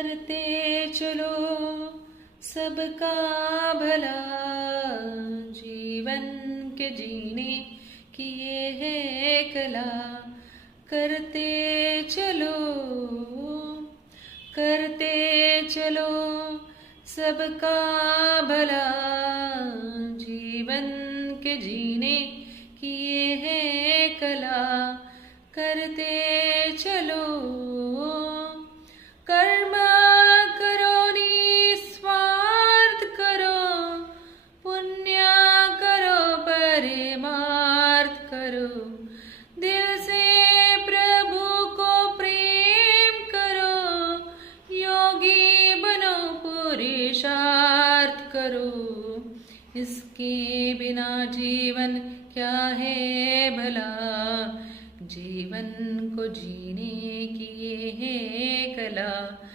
करते चलो सबका भला, जीवन के जीने की ये है कला। करते चलो सबका भला, जीवन के जीने की ये है कला। करते चलो कर्म करो निस्वार्थ करो, पुण्य करो परमार्थ करो। दिल से प्रभु को प्रेम करो, योगी बनो पुरुषार्थ करो। इसके बिना जीवन क्या है भला, जीवन को जीने की ये है कला।